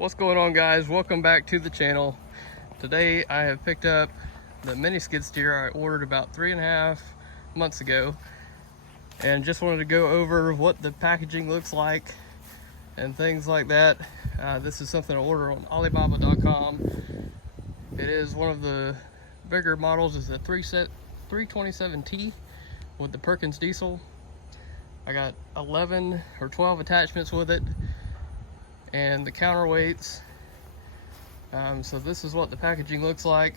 What's going on, guys? Welcome back to the channel. Today I have picked up the mini skid steer I ordered about 3.5 months ago, and just wanted to go over what the packaging looks like and things like that. This is something I ordered on Alibaba.com. It is one of the bigger models. It's a 327T with the Perkins diesel. I got 11 or 12 attachments with it and the counterweights. So this is what the packaging looks like.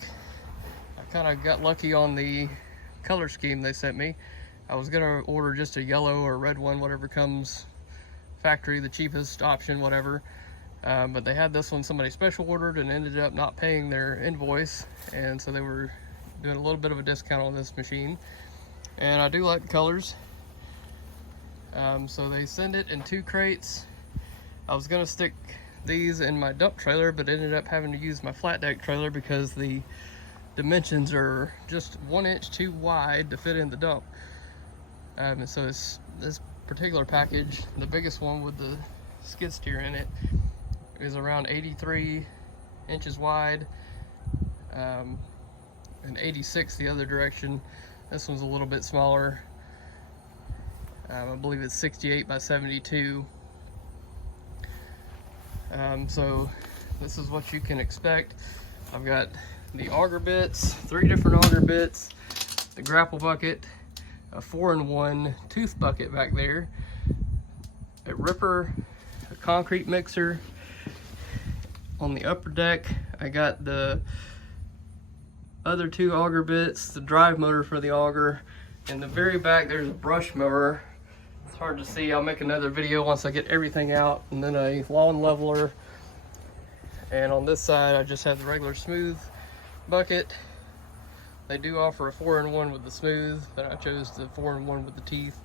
I kind of got lucky on the color scheme they sent me. I was gonna order just a yellow or red one, whatever comes factory, the cheapest option, whatever. But they had this one somebody special ordered and ended up not paying their invoice, and so they were doing a little bit of a discount on this machine. And I do like the colors. So they send it in 2 crates. I was gonna stick these in my dump trailer, but ended up having to use my flat deck trailer because the dimensions are just 1 inch too wide to fit in the dump. And so this particular package, the biggest one with the skid steer in it, is around 83 inches wide, and 86 the other direction. This one's a little bit smaller. I believe it's 68 by 72. So this is what you can expect. I've got the auger bits, 3 different auger bits, the grapple bucket, a 4-in-1 tooth bucket back there, a ripper, a concrete mixer. On the upper deck, I got the other 2 auger bits, the drive motor for the auger. In the very back, there's a brush mower. It's hard to see. I'll make another video once I get everything out. And then a lawn leveler. And on this side, I just have the regular smooth bucket. They do offer a 4-in-1 with the smooth, but I chose the 4-in-1 with the teeth.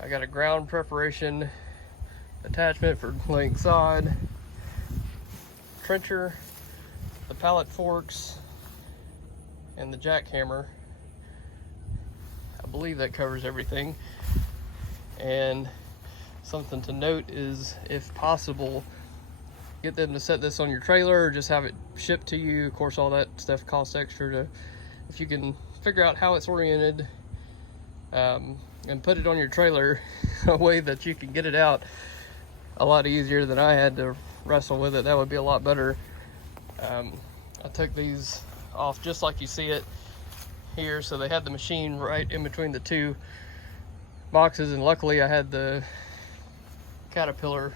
I got a ground preparation attachment for laying sod, trencher, the pallet forks, and the jackhammer. I believe that covers everything. And something to note is, if possible, get them to set this on your trailer or just have it shipped to you. Of course, all that stuff costs extra. If you can figure out how it's oriented, and put it on your trailer a way that you can get it out a lot easier than I had to wrestle with it, that would be a lot better. I took these off just like you see it here. So they had the machine right in between the 2 boxes, and luckily I had the Caterpillar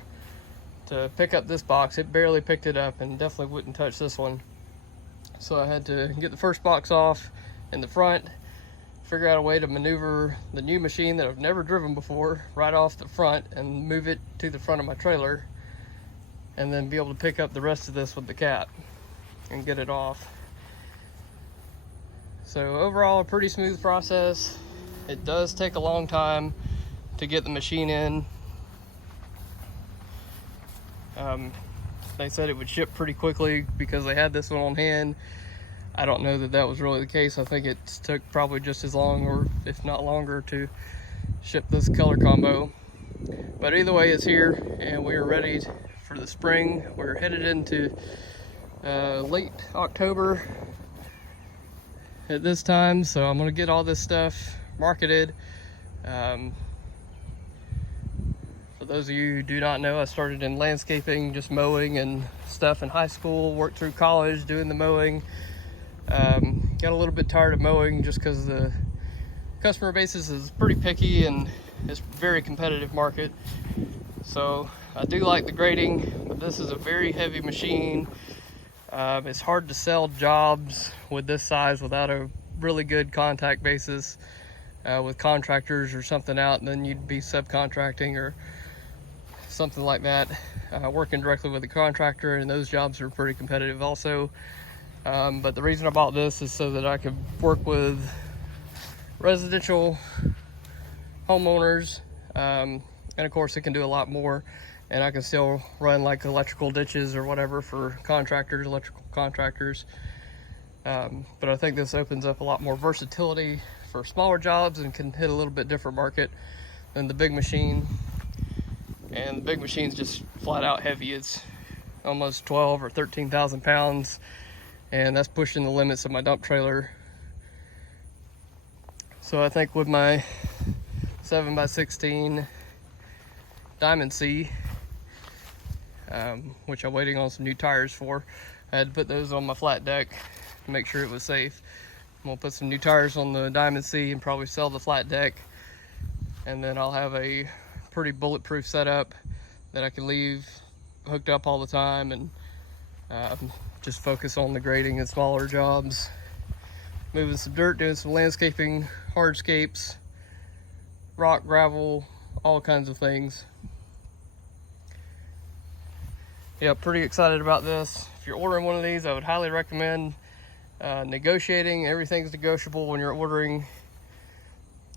to pick up this box. It barely picked it up and definitely wouldn't touch this one. So I had to get the first box off in the front, figure out a way to maneuver the new machine that I've never driven before right off the front and move it to the front of my trailer, and then be able to pick up the rest of this with the cat and get it off. So overall, a pretty smooth process. It does take a long time to get the machine in. They said it would ship pretty quickly because they had this one on hand. I don't know that that was really the case. I think it took probably just as long, or if not longer, to ship this color combo. But either way, it's here and we are ready for the spring. We're headed into late October at this time, so I'm gonna get all this stuff marketed. For those of you who do not know, I started in landscaping, just mowing and stuff in high school, worked through college doing the mowing. Got a little bit tired of mowing just because the customer basis is pretty picky and it's a very competitive market. So I do like the grading, but this is a very heavy machine. It's hard to sell jobs with this size without a really good contact basis with contractors or something out, and then you'd be subcontracting or something like that, working directly with the contractor, and those jobs are pretty competitive also. But the reason I bought this is so that I could work with residential homeowners, and of course it can do a lot more, and I can still run like electrical ditches or whatever for contractors, electrical contractors. But I think this opens up a lot more versatility for smaller jobs and can hit a little bit different market than the big machine. and the big machine's just flat out heavy. It's almost 12 or 13,000 pounds, and that's pushing the limits of my dump trailer. So I think with my 7x16 Diamond C, which I'm waiting on some new tires for, I had to put those on my flat deck to make sure it was safe. I'm gonna put some new tires on the Diamond C and probably sell the flat deck, and then I'll have a pretty bulletproof setup that I can leave hooked up all the time, and just focus on the grading and smaller jobs, moving some dirt, doing some landscaping, hardscapes, rock, gravel, all kinds of things. Yeah, pretty excited about this. If you're ordering one of these, I would highly recommend negotiating. Everything's negotiable when you're ordering.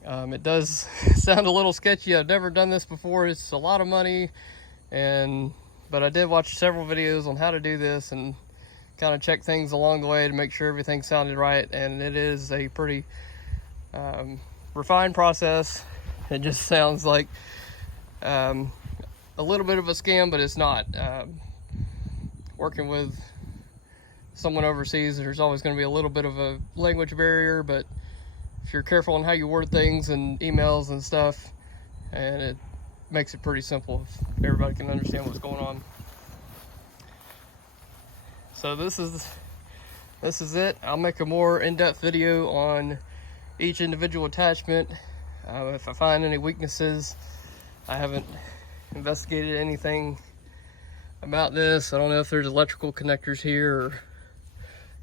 It does sound a little sketchy. I've never done this before. It's a lot of money, but I did watch several videos on how to do this and kind of check things along the way to make sure everything sounded right. And it is a pretty refined process. It just sounds like a little bit of a scam, but it's not. Working with someone overseas, there's always going to be a little bit of a language barrier, but if you're careful on how you word things and emails and stuff, and it makes it pretty simple if everybody can understand what's going on. So this is it. I'll make a more in-depth video on each individual attachment. If I find any weaknesses, I haven't investigated anything about this. I don't know if there's electrical connectors here or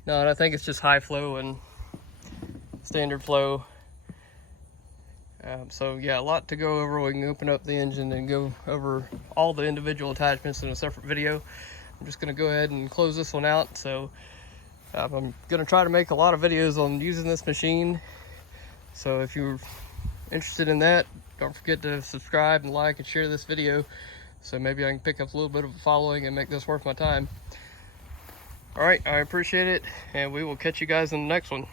not. I think it's just high flow and standard flow. So yeah, a lot to go over. We can open up the engine and go over all the individual attachments in a separate video. I'm just going to go ahead and close this one out. So I'm going to try to make a lot of videos on using this machine. So if you're interested in that, don't forget to subscribe and like and share this video, so maybe I can pick up a little bit of a following and make this worth my time. All right, I appreciate it, and we will catch you guys in the next one.